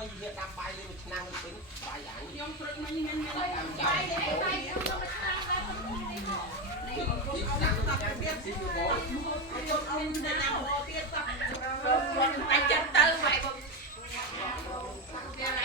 มาเยอะดำใบเลยนางเป็นใบอย่างยมตรึกมันยังใบใบใบยมตรึกมันนางตักเตี้ยสิบโบยมเอาในนางโบเตี้ยตักไอ้จันเตอร์ไปบอกเดี๋ยวไร